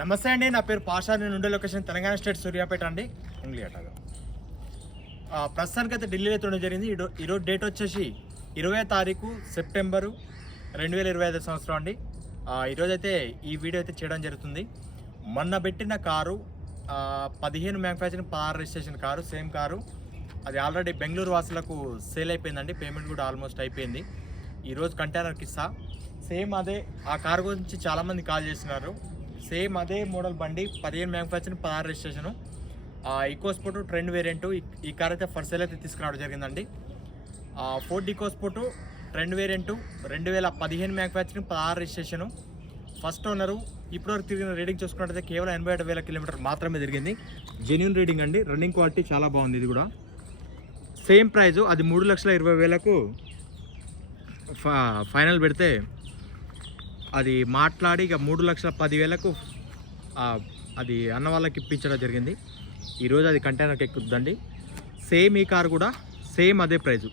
నమస్తే అండి, నా పేరు పాషా. నేను ఉండే లొకేషన్ తెలంగాణ స్టేట్ సూర్యాపేట అండి. ప్రస్తుతానికి అయితే ఢిల్లీలో అయితే ఉండడం జరిగింది. ఈరోజు డేట్ వచ్చేసి 20 తారీఖు సెప్టెంబరు 2025 సంవత్సరం అండి. ఈరోజు అయితే ఈ వీడియో అయితే చేయడం జరుగుతుంది. మొన్న పెట్టిన car 15 manufacturing 16 registration car, same car. అది ఆల్రెడీ బెంగళూరు వాసులకు సేల్ అయిపోయిందండి. పేమెంట్ కూడా ఆల్మోస్ట్ అయిపోయింది. ఈరోజు కంటైనర్కి ఇస్తా. సేమ్ అదే ఆ కారు గురించి చాలామంది కాల్ చేస్తున్నారు. సేమ్ అదే మోడల్ బండి 15 manufacturing 16 registration, EcoSport trend variant. ఈ కార్ అయితే ఫర్ సేల్ అయితే తీసుకురావడం జరిగిందండి. Ford EcoSport trend variant 2015 manufacturing 16 registration. First owner. ఇప్పటివరకు తిరిగిన రీడింగ్ చూసుకున్నట్టయితే కేవలం 87,000 కిలోమీటర్ మాత్రమే తిరిగింది. జెన్యూన్ రీడింగ్ అండి. రన్నింగ్ క్వాలిటీ చాలా బాగుంది. ఇది కూడా సేమ్ ప్రైజు. అది 3,20,000కు ఫైనల్ పెడితే అది మాట్లాడి ఇక 3,10,000కు అది అన్న వాళ్ళకి ఇప్పించడం జరిగింది. ఈరోజు అది కంటైనర్కి ఎక్కుద్దండి. సేమ్ ఈ కారు కూడా సేమ్ అదే ప్రైజు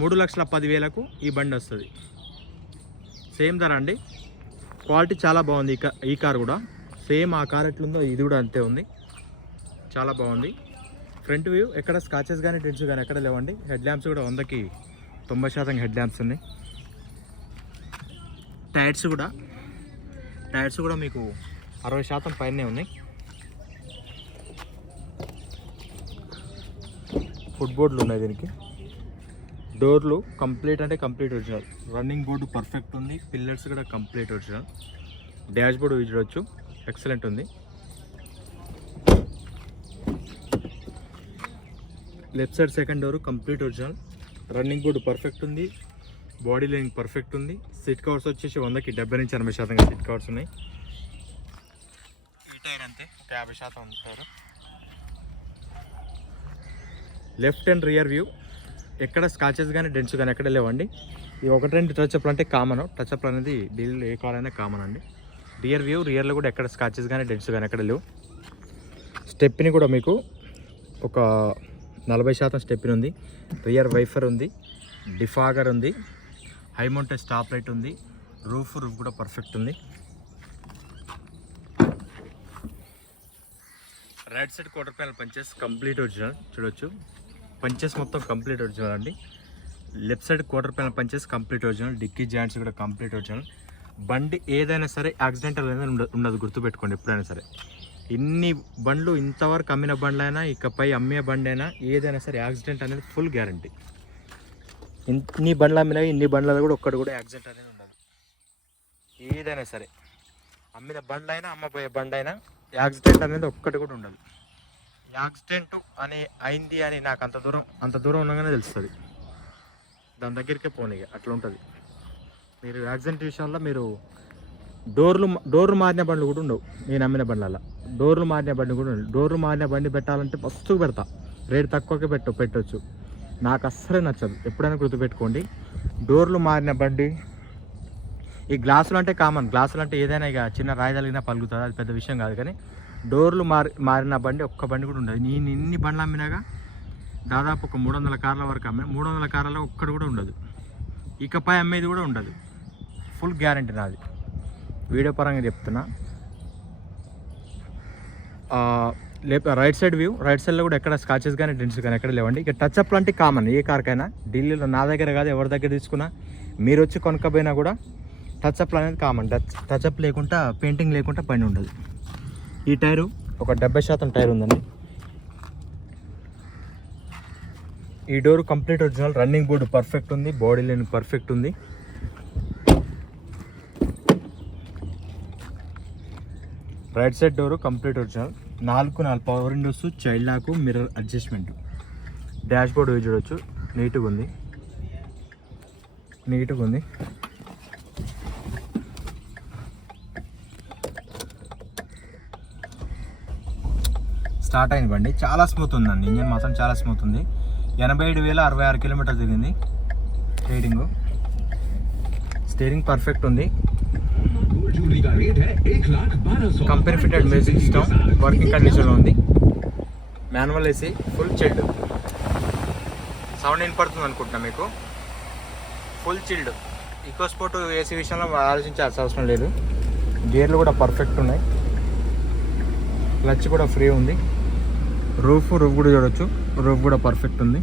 3,10,000కు ఈ బండి వస్తుంది. సేమ్ ధర అండి. క్వాలిటీ చాలా బాగుంది. ఈ కారు కూడా సేమ్ ఆ కారు ఎట్లుందో ఇది కూడా అంతే ఉంది. చాలా బాగుంది. ఫ్రంట్ వ్యూ ఎక్కడ స్కాచెస్ కానీ డెంట్స్ కానీ ఎక్కడ లేవండి. హెడ్ ల్యాంప్స్ కూడా 100కి 90% హెడ్ ల్యాంప్స్ ఉన్నాయి. టైర్స్ కూడా మీకు 60% పైనే ఉన్నాయి. ఫుట్ బోర్డులు ఉన్నాయి దీనికి. డోర్లు కంప్లీట్ అంటే complete original. Running board perfect ఉంది. పిల్లర్స్ కూడా కంప్లీట్ ఒరిజినల్. డాష్ బోర్డు చూడవచ్చు, ఎక్సలెంట్ ఉంది. Left side second door complete original. Running board perfect ఉంది. బాడీ లైనింగ్ పర్ఫెక్ట్ ఉంది. సీట్ కవర్స్ వచ్చేసి 100కి 70-80% సీట్ కవర్స్ ఉన్నాయి. ఈ టైర్ అంతే, ఒక 50% ఉంది tyre. Left and rear view ఎక్కడ స్కాచెస్ కానీ డెంట్స్ కానీ ఎక్కడ లేవండి. ఈ 1-2 టచ్అప్లు అంటే కామన్. టచ్అప్లు అనేది ఢిల్లీలో ఏ కార్ అయినా కామన్ అండి. రియర్ వ్యూ, రియర్లో కూడా ఎక్కడ స్కాచెస్ కానీ డెంట్స్ కానీ ఎక్కడ లేవు. స్టెప్ని కూడా మీకు ఒక 40% స్టెప్ని ఉంది. రియర్ వైఫర్ ఉంది. డిఫాగర్ ఉంది. హై మౌంటెడ్ స్టాప్ లైట్ ఉంది. రూఫ్ కూడా పర్ఫెక్ట్ ఉంది. Right side quarter panel punches complete original చూడొచ్చు. పంచెస్ మొత్తం కంప్లీట్ ఒరిజినల్ అండి. Left side quarter panel punches complete original. Dickey joints కూడా కంప్లీట్ ఒరిజినల్. బండి ఏదైనా సరే యాక్సిడెంటల్ అనేది ఉండదు, గుర్తుపెట్టుకోండి. ఎప్పుడైనా సరే ఇన్ని బండ్లు ఇంతవరకు అమ్మిన బండ్లైనా ఇకపై అమ్మే బండి అయినా ఏదైనా సరే యాక్సిడెంట్ అనేది ఫుల్ గ్యారంటీ. ఇన్ని బండ్లు అమ్మినవి ఇన్ని బండ్లలో కూడా ఒక్కటి కూడా యాక్సిడెంట్ అనేది ఉండదు. ఏదైనా సరే అమ్మిన బండ్లు అయినా అమ్మపోయే బండి అయినా యాక్సిడెంట్ అనేది ఒక్కటి కూడా ఉండదు. యాక్సిడెంట్ అని అయింది అని నాకు అంత దూరం ఉండగానే తెలుస్తుంది. దాని దగ్గరికే పోనీగా అట్లా ఉంటుంది. మీరు యాక్సిడెంట్ విషయంలో మీరు డోర్లు మారిన బండ్లు కూడా ఉండవు. నేను అమ్మిన బండ్లలో డోర్లు మారిన బండి కూడా ఉండవు. డోర్లు మారిన బండి పెట్టాలంటే ఫస్ట్ పెడతా, రేట్ తక్కువకే పెట్టవచ్చు. నాకు అస్సలే నచ్చదు. ఎప్పుడైనా గుర్తుపెట్టుకోండి. డోర్లు మారిన బండి. ఈ గ్లాసులు అంటే కామన్. గ్లాసులు అంటే ఏదైనా ఇక చిన్న రాయి తగిలినా పలుకుతుంది, అది పెద్ద విషయం కాదు. కానీ డోర్లు మారిన బండి ఒక్క బండి కూడా ఉండదు. నేను ఇన్ని బండ్లు అమ్మినాగా దాదాపు ఒక 300 కార్ల వరకు అమ్మిన. 300 కార్లలో ఒక్కటి కూడా ఉండదు. ఇకపై అమ్మేది కూడా ఉండదు. ఫుల్ గ్యారంటీ నాది. వీడియో పరంగా చెప్తున్నా. రైట్ సైడ్ వ్యూ, రైట్ సైడ్లో కూడా ఎక్కడ స్కాచెస్ కానీ డెంట్స్ కానీ ఎక్కడ లేవండి. ఇక టచ్అప్లు అంటే కామన్ ఏ కార్కైనా. ఢిల్లీలో నా దగ్గర కాదు, ఎవరి దగ్గర తీసుకున్నా మీరు వచ్చి కొనుక్కపోయినా కూడా టచ్అప్లు అనేది కామన్. టచ్అప్ లేకుండా, పెయింటింగ్ లేకుండా పని ఉండదు. ఈ టైరు ఒక 70% టైర్ ఉందండి. ఈ door complete original. Running board perfect ఉంది. బాడీ లైన్ పర్ఫెక్ట్ ఉంది. Right side door complete original. 4 power windows, child lock, mirror adjustment. Dashboard చూడవచ్చు, నీట్గా ఉంది. స్టార్ట్ అయింది బండి. చాలా స్మూత్ ఉందండి. ఇంజన్ మాత్రం చాలా స్మూత్ ఉంది. 87,066 కిలోమీటర్లు తిరిగింది రీడింగు. స్టీరింగ్ పర్ఫెక్ట్ ఉంది. Company fitted music system working కండిషన్లో ఉంది. Manual AC, full chilled. Sound వినపడుతుంది అనుకుంటున్నా మీకు. Full chilled. ఈకోస్పోర్ట్ ఏసీ విషయంలో ఆలోచించాల్సిన అవసరం లేదు. గేర్లు కూడా పర్ఫెక్ట్ ఉన్నాయి, క్లచ్ కూడా ఫ్రీ ఉంది, రూఫ్ కూడా చూడొచ్చు, రూఫ్ కూడా పర్ఫెక్ట్ ఉంది.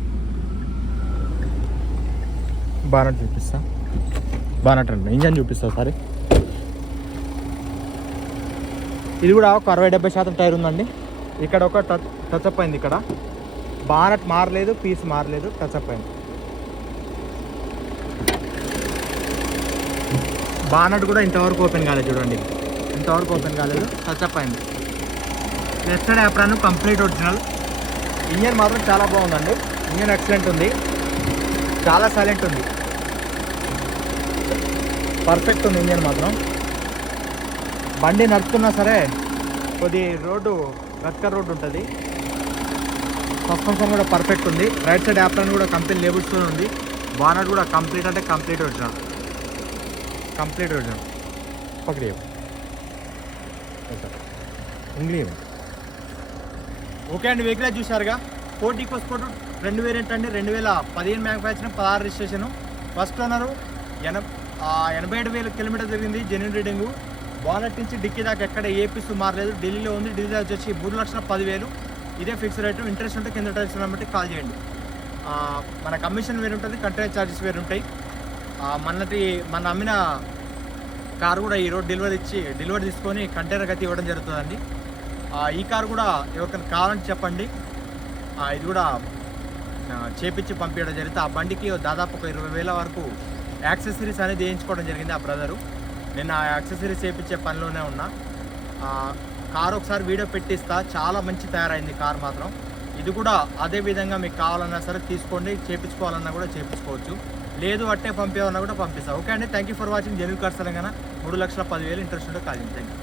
బానట్ చూపిస్తా, బానట్ అండి ఇంజన్ చూపిస్తా ఒకసారి. ఇది కూడా ఒక 60-70% టైర్ ఉందండి. ఇక్కడ ఒక టచ్అప్ అయింది, ఇక్కడ బానట్ మారలేదు, పీస్ మారలేదు, టచ్అప్ అయింది. బానట్ కూడా ఇంతవరకు ఓపెన్ కాలేదు చూడండి, ఇంతవరకు ఓపెన్ కాలేదు, టచ్అప్ అయింది. Left side apron complete original. Engine మాత్రం చాలా బాగుందండి, ఇంజన్ ఎక్సలెంట్ ఉంది, చాలా సైలెంట్ ఉంది, పర్ఫెక్ట్ ఉంది ఇంజన్ మాత్రం. బండి నడుపుతున్నా సరే కొద్ది రోడ్డు గట్కర్ రోడ్డు ఉంటుంది. సస్పెన్షన్ కూడా పర్ఫెక్ట్ ఉంది. రైట్ సైడ్ యాప్రాన్ కూడా కంపెనీ లేబుల్స్తో ఉంది. బానట్ కూడా కంప్లీట్ అంటే కంప్లీట్ ఒరిజినల్, కంప్లీట్ ఒరిజినల్. పక్కడే ఇంగ్లీ. ఓకే అండి, వెహికల్ చూసారుగా. ఫోర్డ్ ఈకోస్పోర్ట్ 2 వేరియంట్ అండి, 2015 manufacturing, 16 registration. First owner 87,000 kilometre జరిగింది జెన్యున్ రీడింగు. బానట్ నుంచి డిక్కీ దాకా ఎక్కడ ఏ పీసు మారలేదు. ఢిల్లీలో ఉంది. ఢిల్లీ వచ్చేసి 3,10,000. ఇదే ఫిక్స్ రేటు. ఇంట్రెస్ట్ ఉంటే కింద టైల్స్ బట్టి కాల్ చేయండి. మన కమిషన్ వేరు ఉంటుంది, కంటైనర్ ఛార్జెస్ వేరు ఉంటాయి. మన అమ్మిన కారు కూడా ఈరోజు డెలివరీ తీసుకొని కంటైనర్ అయితే ఇవ్వడం జరుగుతుందండి. ఈ కారు కూడా ఎవరికైనా కావాలంటే చెప్పండి, ఇది కూడా చేపించి పంపించడం జరిగింది. ఆ బండికి దాదాపు ఒక 20,000 వరకు యాక్సెసరీస్ అనేది వేయించుకోవడం జరిగింది ఆ బ్రదరు. నేను ఆ యాక్సెసరీస్ చేయించే పనిలోనే ఉన్నా. కారు ఒకసారి వీడియో పెట్టిస్తా, చాలా మంచి తయారైంది కారు మాత్రం. ఇది కూడా అదే విధంగా మీకు కావాలన్నా సరే తీసుకోండి, చేయించుకోవాలన్నా కూడా చేయించుకోవచ్చు, లేదు అట్టే పంపేవన్నా కూడా పంపిస్తాను. ఓకే అండి, thank you for watching genuine cars Telangana. 3,10,000 interest ఉంటే కాల్ చేయండి. Thank you.